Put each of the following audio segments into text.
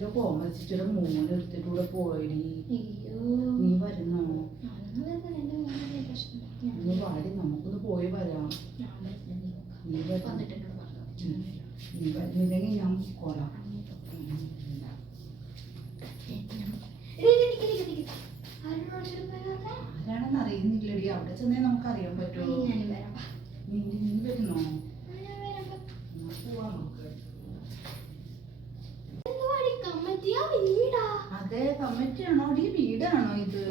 ചേച്ചിയുടെ കോമ ചേച്ചിയുടെ മോനെടുത്തിട്ടൂടെ പോയി. നീ വരുന്നോ? നീ വാടി, നമുക്കൊന്ന് പോയി വരാം. നീ വരുന്നില്ലെങ്കിൽ ഞാൻ പോരാം. ആരാണെന്ന് അറിയുന്നില്ലടി, അവിടെ ചെന്നേ നമുക്ക് അറിയാൻ പറ്റുമോ? നീ വരുന്നോ? പോവാ നമുക്ക്. അതെ, കമ്മിറ്റിയാണോ? വീടാണോ ഇത്?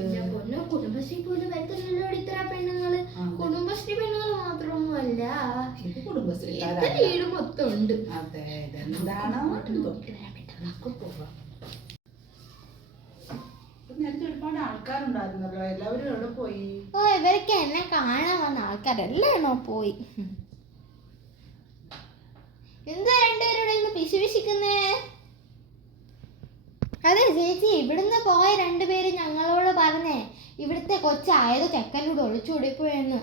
കുടുംബശ്രീ പോലും വരുത്തുന്നല്ലോ ഇത്ര പെണ്ണുങ്ങള്. കുടുംബശ്രീ പെണ്ണുങ്ങൾ മാത്രമൊന്നും അല്ല, ഇത് കുടുംബശ്രീ വീട് മൊത്തം ഉണ്ട്. അതെ, ഇതെന്താണോ? പോവാം. നേരത്തെ ഒരുപാട് ആൾക്കാരുണ്ടായിരുന്നല്ലോ, എല്ലാവരും എവിടെ പോയി? ഓ, ഇവരൊക്കെ എന്നെ കാണാൻ വന്ന ആൾക്കാരെല്ലാണോ പോയി. എന്താ രണ്ടുപേരുടെ പിശുപിശിക്കുന്നേ? അതെ ചേച്ചി, ഇവിടുന്ന് പോയ രണ്ടുപേര് ഞങ്ങളോട് പറഞ്ഞേ ഇവിടുത്തെ കൊച്ചായത് ചെക്കനോട് ഒളിച്ചോടിപ്പോയെന്ന്.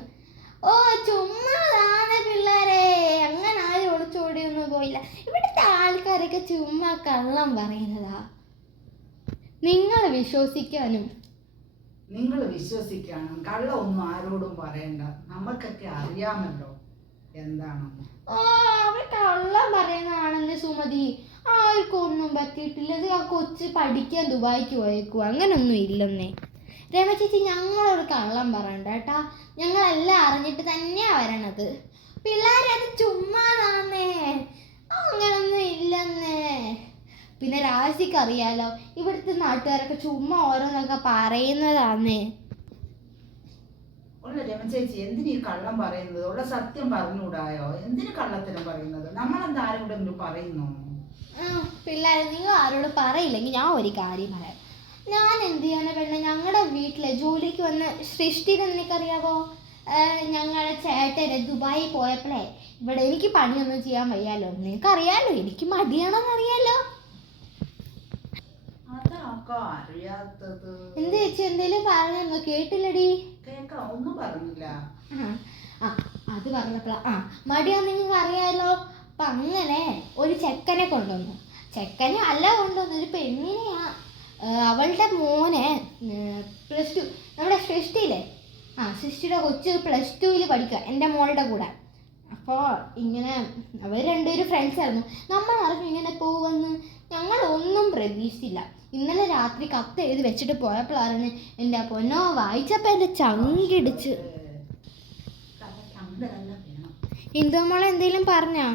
ഓ ചുമ്മാതാണ് പിള്ളേരെ, അങ്ങനെ ആരും ഒളിച്ചോടിയൊന്നും പോയില്ല. ഇവിടുത്തെ ആൾക്കാരൊക്കെ ചുമ്മാ കള്ളം പറയുന്നതാ. നിങ്ങൾ വിശ്വസിക്കാനും കള്ളമൊന്നും ആരോടും പറയണ്ട, നമുക്കൊക്കെ അറിയാമല്ലോ എന്താണെന്ന്. ഓ, അവർ കള്ളം പറയുന്നതാണെന്ന് സുമതി. ആർക്കൊന്നും പറ്റിയിട്ടില്ല. ഇത് ആ കൊച്ച് പഠിക്കാൻ ദുബായിക്ക് പോയേക്കും, അങ്ങനൊന്നും ഇല്ലെന്നേ. രമ ചേച്ചി, ഞങ്ങളോട് കള്ളം പറയണ്ട കേട്ടാ, ഞങ്ങളെല്ലാം അറിഞ്ഞിട്ട് തന്നെയാ വരണത്. പിള്ളേരത് ചുമ്മാതാന്നേ, അങ്ങനൊന്നും ഇല്ലെന്നേ. പിന്നെ രാശിക്ക് അറിയാലോ, ഇവിടുത്തെ നാട്ടുകാരൊക്കെ ചുമ്മാ ഓരോന്നൊക്കെ പറയുന്നതാന്നേ. ചേച്ചി, എന്തിനീ കള്ളം പറയുന്നത്? ഉള്ള സത്യം പറഞ്ഞുകൂടായോ? എന്തിനു കള്ളത്തിനും പറയുന്നത്? നമ്മളെന്താ ആരോടെങ്കിലും പറയുന്നു? പിള്ളേരെ, നിങ്ങൾ ആരോട് പറയില്ലെങ്കിൽ ഞാൻ ഒരു കാര്യം പറയാം. ഞാൻ എന്ത് ചെയ്യാനാ പെണ്ണെ, ഞങ്ങളുടെ വീട്ടിലെ ജോലിക്ക് വന്ന് സൃഷ്ടിനെ നിനക്കറിയാവോ? ഞങ്ങളുടെ ചേട്ടന് ദുബായി പോയപ്പോഴേ ഇവിടെ എനിക്ക് പണിയൊന്നും ചെയ്യാൻ വയ്യാലോ. നിനക്കറിയാലോ എനിക്ക് മടിയാണെന്ന് അറിയാലോ. എന്ത് ചേച്ചി, എന്തേലും പറഞ്ഞോ? കേട്ടില്ലടി. ഒന്നും പറഞ്ഞില്ല. അത് പറഞ്ഞപ്പോഴാ മടിയാന്ന് നിങ്ങൾക്ക് അറിയാലോ. അപ്പൊ അങ്ങനെ ഒരു ചെക്കനെ കൊണ്ടുവന്നു. ചെക്കനെ അല്ല കൊണ്ടുവന്നു, ഒരു പെണ്ണിനെയാ. അവളുടെ മോനെ +2, നമ്മുടെ സൃഷ്ടിയില്ലേ, സൃഷ്ടിയുടെ കൊച്ച് +2 പഠിക്കുക, എൻ്റെ മോളുടെ കൂടെ. അപ്പോൾ ഇങ്ങനെ അവർ രണ്ടുപേരും ഫ്രണ്ട്സ് ആയിരുന്നു. നമ്മൾ അറിഞ്ഞു ഇങ്ങനെ പോകുമെന്ന്. ഞങ്ങളൊന്നും പ്രതീക്ഷിച്ചില്ല. ഇന്നലെ രാത്രി കത്ത് എഴുതി വെച്ചിട്ട് പോയപ്പോഴാണ് എൻ്റെ പൊന്നോ വായിച്ചപ്പോൾ എൻ്റെ ചങ്കിടിച്ച്. ഇന്ദു മോളെ എന്തെങ്കിലും പറഞ്ഞോ?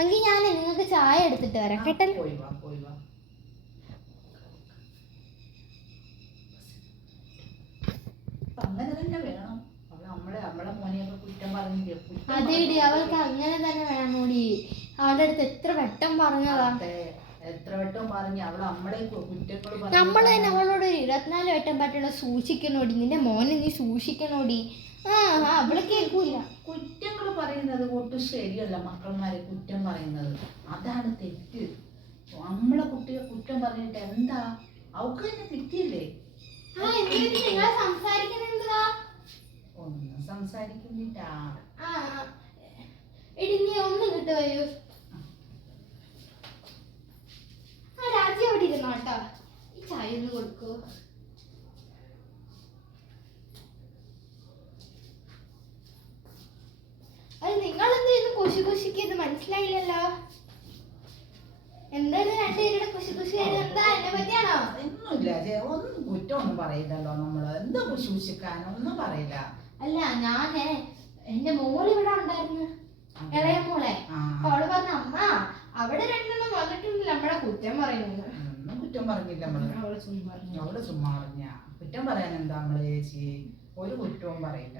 എങ്കിൽ ഞാൻ നിങ്ങൾക്ക് ചായ എടുത്തിട്ട് വരാം കേട്ടോ. അതേടി, അവൾക്ക് അങ്ങനെ തന്നെ വേണോടി. അവളുടെ അടുത്ത് എത്ര വട്ടം പറഞ്ഞതാ. നമ്മൾ തന്നെ അവളോട് 24 വട്ടം പറ്റുള്ള സൂക്ഷിക്കണോടി, നിന്റെ മോനെ നീ സൂക്ഷിക്കണോടി. അവളെ കേൾക്കൂല. കുറ്റങ്ങൾ പറയുന്നത് ഒട്ടും ശരിയല്ല. മക്കളന്മാരെ കുറ്റം പറയുന്നത് അതാണ് തെറ്റ്. നമ്മളെ കുട്ടിയെ കുറ്റം പറഞ്ഞിട്ട് എന്താ? അവൾക്ക് തന്നെ കിട്ടിയില്ലേ? ഒന്നും സംസാരിക്കുന്നില്ല. ഒന്നും കിട്ടുവയോ? രാജി അവിടെ ഇരുന്നോട്ടോ, ഈ ചായ ഒന്ന് കൊടുക്കൂ. അത് നിങ്ങളെന്തായിരുന്നു കുശിക്കുന്നത് മനസ്സിലായില്ലല്ലോ. എന്താണ് രണ്ടുപേരുടെ കുശി എന്താ? എന്നെ പറ്റിയാണോ? ഒന്നും കുറ്റമൊന്നും പറയില്ലല്ലോ. നമ്മള് എന്താ കുശിക്കാനോ ഒന്നും പറയില്ല. അല്ല, ഞാന് എന്റെ മോള് ഇവിടെ ഉണ്ടായിരുന്നു, ഇളയ മോളെ. അവള് പറഞ്ഞ അമ്മ അവിടെ രണ്ടെണ്ണം വന്നിട്ടുണ്ടല്ലോ നമ്മളെ കുറ്റം പറയുന്നത്. ഒന്നും കുറ്റം പറഞ്ഞില്ല നമ്മള്. അവള് ചുമ്മാ പറഞ്ഞ. കുറ്റം പറയാൻ എന്താ നമ്മള് ചേച്ചി? ഒരു കുറ്റവും പറയില്ല.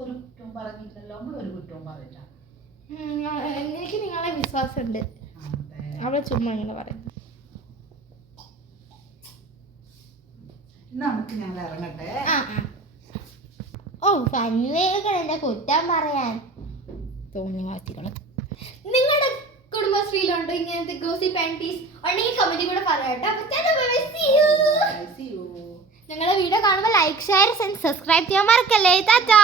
ഒരു കുറ്റവും പറഞ്ഞില്ലല്ലോ. നമ്മളൊരു കുറ്റവും പറയില്ല. എനിക്ക് നിങ്ങളെ വിശ്വാസമുണ്ട്. അവളെ ചുമ്മാ ഇങ്ങനെ പറയും. നമുക്ക് ഞങ്ങൾ ഇറങ്ങട്ടെ. ഓ സന്വേഗം എന്റെ കുറ്റം പറയാൻ തോന്നി മാറ്റിക്കണം. നിങ്ങളുടെ കുടുംബശ്രീയിലുണ്ടോ ഇങ്ങനത്തെ ഗോസിപ്പ് ആന്റീസ്? ഉണ്ടെങ്കിൽ കമന്റ് കൂടെ പറയാട്ടോ. ഞങ്ങളുടെ വീഡിയോ കാണുമ്പോൾ ലൈക്ക്, ഷെയർ ആൻഡ് സബ്സ്ക്രൈബ് ചെയ്യാൻ മറക്കല്ലേ. ടാറ്റാ.